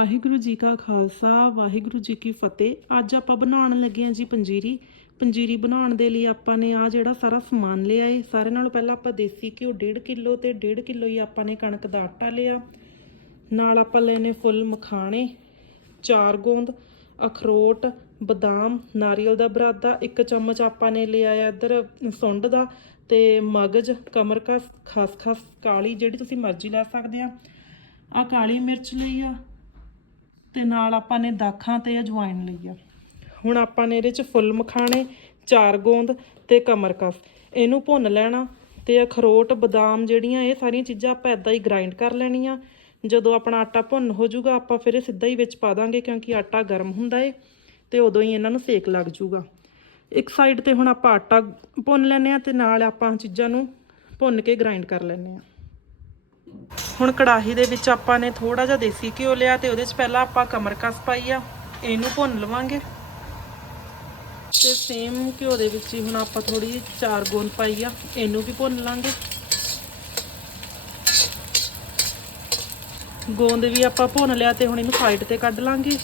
ਵਾਹਿਗੁਰੂ ਜੀ ਕਾ ਖਾਲਸਾ, ਵਾਹਿਗੁਰੂ ਜੀ ਕੀ ਫਤਿਹ। ਅੱਜ ਆਪਾਂ ਬਣਾਉਣ ਲੱਗੇ ਹਾਂ ਜੀ ਪੰਜੀਰੀ। ਪੰਜੀਰੀ ਬਣਾਉਣ ਦੇ ਲਈ ਆਪਾਂ ਨੇ ਆ ਜਿਹੜਾ ਸਾਰਾ ਸਮਾਨ ਲਿਆ ਏ। ਸਾਰੇ ਨਾਲੋਂ ਪਹਿਲਾਂ ਆਪਾਂ ਦੇਸੀ ਘਿਓ 1.5 ਕਿਲੋ ਤੇ 1.5 ਕਿਲੋ ਹੀ ਆਪਾਂ ਨੇ ਕਣਕ ਦਾ ਆਟਾ ਲਿਆ। ਨਾਲ ਆਪਾਂ ਲੈਨੇ ਫੁੱਲ ਮਖਾਣੇ, ਚਾਰ ਗੋਂਦ, ਅਖਰੋਟ, ਬਦਾਮ, ਨਾਰੀਅਲ ਦਾ ਬਰਾਦਾ, ਇੱਕ ਚਮਚ ਆਪਾਂ ਨੇ ਲਿਆ ਆ ਇੱਧਰ ਸੁੰਡ ਦਾ ਤੇ ਮਗਜ ਕਮਰਕਸ ਖਸਖਸ, ਕਾਲੀ ਜਿਹੜੀ ਤੁਸੀਂ ਮਰਜ਼ੀ ਲੈ ਸਕਦੇ ਆ। ਆ ਕਾਲੀ ਮਿਰਚ ਲਈ ਆ। ਤੇ ਨਾਲ ਆਪਾਂ ਨੇ ਦਾਖਾਂ ਤੇ ਅਜਵਾਇਣ ਲਈ ਆ। ਹੁਣ ਆਪਾਂ ਨੇ ਇਹਦੇ ਚ ਫੁੱਲ ਮਖਾਣੇ, ਚਾਰ ਗੋਂਦ ਤੇ ਕਮਰਕਸ ਇਹਨੂੰ ਭੁੰਨ ਲੈਣਾ ਤੇ ਅਖਰੋਟ, ਬਦਾਮ ਜਿਹੜੀਆਂ ਇਹ ਸਾਰੀਆਂ ਚੀਜ਼ਾਂ ਆਪਾਂ ਇਦਾਂ ਹੀ ਗ੍ਰਾਈਂਡ ਕਰ ਲੈਣੀਆਂ। ਜਦੋਂ ਆਪਣਾ ਆਟਾ ਭੁੰਨ ਹੋ ਜਾਊਗਾ, ਆਪਾਂ ਫਿਰ ਇਹ ਸਿੱਧਾ ਹੀ ਵਿੱਚ ਪਾ ਦਾਂਗੇ ਕਿਉਂਕਿ ਆਟਾ ਗਰਮ ਹੁੰਦਾ ਏ ਤੇ ਉਦੋਂ ਹੀ ਇਹਨਾਂ ਨੂੰ ਸੇਕ ਲੱਗ ਜਾਊਗਾ। ਇੱਕ ਸਾਈਡ ਤੇ ਹੁਣ ਆਪਾਂ ਆਟਾ ਭੁੰਨ ਲੈਨੇ ਆ ਤੇ ਨਾਲ ਆਪਾਂ ਚੀਜ਼ਾਂ ਨੂੰ ਭੁੰਨ ਕੇ ਗ੍ਰਾਈਂਡ ਕਰ ਲੈਨੇ ਆ ਹੁਣ ਕੜਾਹੀ ਦੇ ਵਿੱਚ ਆਪਾਂ ਨੇ ਥੋੜਾ ਜਿਹਾ ਦੇਸੀ ਘਿਓ ਲਿਆ ਤੇ ਉਹਦੇ 'ਚ ਪਹਿਲਾਂ ਆਪਾਂ ਕਮਰਕਸ ਪਾਈ ਆ, ਇਹਨੂੰ ਭੁੰਨ ਲਵਾਂਗੇ। ਤੇ ਸੇਮ ਘਿਓ ਦੇ ਵਿੱਚ ਹੀ ਹੁਣ ਆਪਾਂ ਥੋੜੀ ਜਿਹੀ ਚਾਰ ਗੋਂਦ ਪਾਈ ਆ, ਇਹਨੂੰ ਵੀ ਭੁੰਨ ਲਾਂਗੇ। ਗੋਂਦ ਵੀ ਆਪਾਂ ਭੁੰਨ ਲਿਆ ਤੇ ਹੁਣ ਇਹਨੂੰ ਸਾਈਡ ਤੇ ਕੱਢ ਲਾਂਗੇ।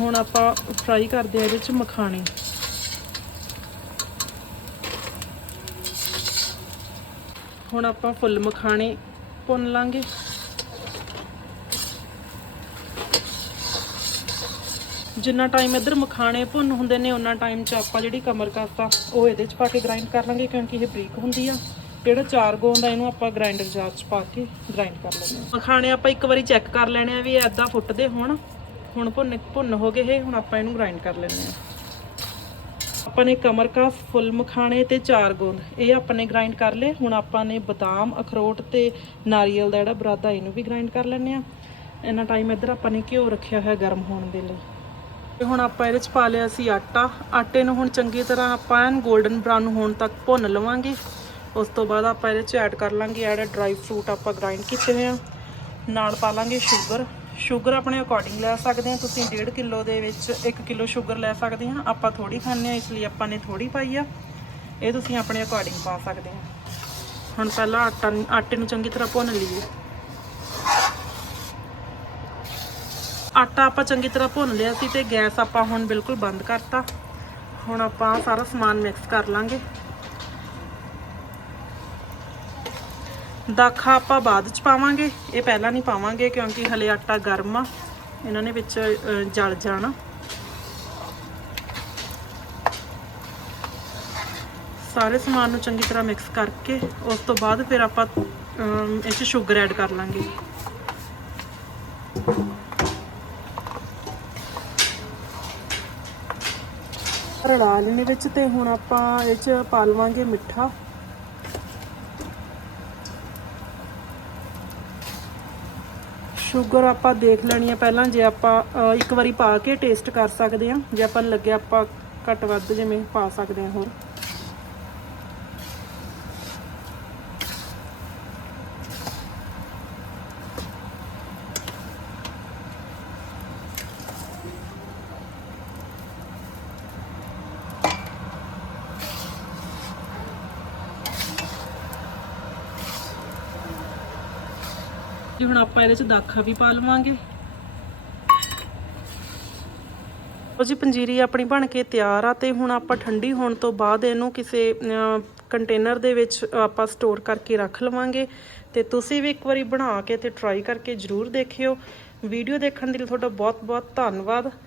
ਹੁਣ ਆਪਾਂ ਫਰਾਈ ਕਰਦੇ ਆ ਇਹਦੇ 'ਚ ਮਖਾਣੇ। ਹੁਣ ਆਪਾਂ ਫੁੱਲ ਮਖਾਣੇ ਭੁੰਨ ਲਾਂਗੇ। ਜਿੰਨਾ ਟਾਈਮ ਇੱਧਰ ਮਖਾਣੇ ਭੁੰਨ ਹੁੰਦੇ ਨੇ ਉਹਨਾਂ ਟਾਈਮ 'ਚ ਆਪਾਂ ਜਿਹੜੀ ਕਮਰ ਕਾਸਾ, ਉਹ ਇਹਦੇ 'ਚ ਪਾ ਕੇ ਗ੍ਰਾਈਂਡ ਕਰ ਲਾਂਗੇ, ਕਿਉਂਕਿ ਇਹ ਬਰੀਕ ਹੁੰਦੀ ਆ। ਜਿਹੜਾ ਚਾਰ ਗੋਂਦ ਆ, ਇਹਨੂੰ ਆਪਾਂ ਗ੍ਰਾਈਂਡਰ ਜਾਰ 'ਚ ਪਾ ਕੇ ਗ੍ਰਾਈਂਡ ਕਰ ਲੈਂਦੇ ਹਾਂ। ਮਖਾਣੇ ਆਪਾਂ ਇੱਕ ਵਾਰੀ ਚੈੱਕ ਕਰ ਲੈਣੇ ਆ ਵੀ ਇਹ ਐਦਾਂ ਫੁੱਟਦੇ ਹੋਣ। ਹੁਣ ਭੁੰਨ ਭੁੰਨ ਹੋ ਗਏ ਇਹ, ਹੁਣ ਆਪਾਂ ਇਹਨੂੰ ਗ੍ਰਾਈਂਡ ਕਰ ਲੈਂਦੇ ਆ ਆਪਾਂ ਨੇ ਕਮਰ ਕਾ ਫੁੱਲ ਮਖਾਣੇ ਤੇ ਚਾਰ ਗੋਂਦ। ਇਹ ਆਪਾਂ ਨੇ ਗ੍ਰਾਈਂਡ ਕਰ ਲਏ। ਹੁਣ ਆਪਾਂ ਨੇ ਬਦਾਮ, ਅਖਰੋਟ ਤੇ ਨਾਰੀਅਲ ਦਾ ਜਿਹੜਾ ਬਰਾਦਾ, ਇਹਨੂੰ ਵੀ ਗ੍ਰਾਈਂਡ ਕਰ ਲੈਣੇ ਆ ਇੰਨਾ ਟਾਈਮ ਇੱਧਰ ਆਪਾਂ ਨੇ ਘਿਓ ਰੱਖਿਆ ਹੋਇਆ ਗਰਮ ਹੋਣ ਦੇ ਲਈ। ਤੇ ਹੁਣ ਆਪਾਂ ਇਹਦੇ ਚ ਪਾ ਲਿਆ ਸੀ ਆਟਾ। ਆਟੇ ਨੂੰ ਹੁਣ ਚੰਗੀ ਤਰ੍ਹਾਂ ਆਪਾਂ ਐਨ 골ਡਨ ਬ੍ਰਾਊਨ ਹੋਣ ਤੱਕ ਭੁੰਨ ਲਵਾਂਗੇ। ਉਸ ਤੋਂ ਬਾਅਦ ਆਪਾਂ ਇਹਦੇ ਚ ਐਡ ਕਰ ਲਾਂਗੇ ਐਡ ਡਰਾਈ ਫਰੂਟ ਆਪਾਂ ਗ੍ਰਾਈਂਡ ਕੀਤੇ ਹੋਏ ਆ। ਨਾਲ ਪਾ ਲਾਂਗੇ ਸ਼ੂਗਰ ਸ਼ੂਗਰ ਆਪਣੇ ਅਕੋਰਡਿੰਗ ਲੈ ਸਕਦੇ ਆ ਤੁਸੀਂ 1.5 ਕਿਲੋ ਦੇ ਵਿੱਚ 1 ਕਿਲੋ ਸ਼ੂਗਰ ਲੈ ਸਕਦੇ ਆ ਆਪਾਂ ਥੋੜੀ ਖਾਂਦੇ ਆ ਇਸ ਲਈ ਆਪਾਂ ਨੇ ਥੋੜੀ ਪਾਈ ਆ। ਇਹ ਤੁਸੀਂ ਆਪਣੇ ਅਕੋਰਡਿੰਗ ਪਾ ਸਕਦੇ ਆ ਹੁਣ ਪਹਿਲਾਂ ਆਟਾ ਆਟੇ ਨੂੰ ਚੰਗੀ ਤਰ੍ਹਾਂ ਭੁੰਨ ਲਈਏ। ਆਟਾ ਆਪਾਂ ਚੰਗੀ ਤਰ੍ਹਾਂ ਭੁੰਨ ਲਿਆ ਸੀ ਤੇ ਗੈਸ ਆਪਾਂ ਹੁਣ ਬਿਲਕੁਲ ਬੰਦ ਕਰਤਾ। ਹੁਣ ਆਪਾਂ ਸਾਰਾ ਸਮਾਨ ਮਿਕਸ ਕਰ ਲਾਂਗੇ। ਦਾਖਾ ਆਪਾਂ ਬਾਅਦ ਚ ਪਾਵਾਂਗੇ। ਇਹ ਪਹਿਲਾਂ ਨਹੀਂ ਪਾਵਾਂਗੇ ਕਿਉਂਕਿ ਹਲੇ ਆਟਾ ਗਰਮ ਆ। ਇਹਨਾਂ ਨੇ ਵਿੱਚ ਜਲ ਜਾਣਾ। ਸਾਰੇ ਸਮਾਨ ਨੂੰ ਚੰਗੀ ਤਰ੍ਹਾਂ ਮਿਕਸ ਕਰਕੇ, ਉਸ ਤੋਂ ਬਾਅਦ ਫਿਰ ਆਪਾਂ ਇਹ ਚ ਸ਼ੂਗਰ ਐਡ ਕਰ ਲਾਂਗੇ। ਰਲਾ ਲੈਣੇ ਵਿੱਚ ਤੇ ਹੁਣ ਆਪਾਂ ਇਹ ਚ ਪਾ ਲਵਾਂਗੇ ਮਿੱਠਾ। ਸ਼ੂਗਰ ਆਪਾਂ ਦੇਖ ਲੈਣੀ ਹੈ ਪਹਿਲਾਂ, ਜੇ ਆਪਾਂ ਇੱਕ ਵਾਰੀ ਪਾ ਕੇ ਟੇਸਟ ਕਰ ਸਕਦੇ ਹਾਂ ਜੇ ਆਪਾਂ ਨੂੰ ਲੱਗੇ ਆਪਾਂ ਘੱਟ ਵੱਧ ਜਿਵੇਂ ਪਾ ਸਕਦੇ ਹਾਂ ਹੋਰ। ਜੀ ਹੁਣ ਆਪਾਂ ਇਹਦੇ ਚ ਦਾਖਾ ਵੀ ਪਾ ਲਵਾਂਗੇ। ਉਹ ਜੀ, ਪੰਜੀਰੀ ਆਪਣੀ ਬਣ ਕੇ ਤਿਆਰ ਆ ਤੇ ਹੁਣ ਆਪਾਂ ਠੰਡੀ ਹੋਣ ਤੋਂ ਬਾਅਦ ਇਹਨੂੰ ਕਿਸੇ ਕੰਟੇਨਰ ਦੇ ਵਿੱਚ ਆਪਾਂ ਸਟੋਰ ਕਰਕੇ ਰੱਖ ਲਵਾਂਗੇ। ਤੇ ਤੁਸੀਂ ਵੀ ਇੱਕ ਵਾਰੀ ਬਣਾ ਕੇ ਤੇ ਟਰਾਈ ਕਰਕੇ ਜਰੂਰ ਦੇਖਿਓ। ਵੀਡੀਓ ਦੇਖਣ ਦੇ ਲਈ ਤੁਹਾਡਾ ਬਹੁਤ ਬਹੁਤ ਧੰਨਵਾਦ।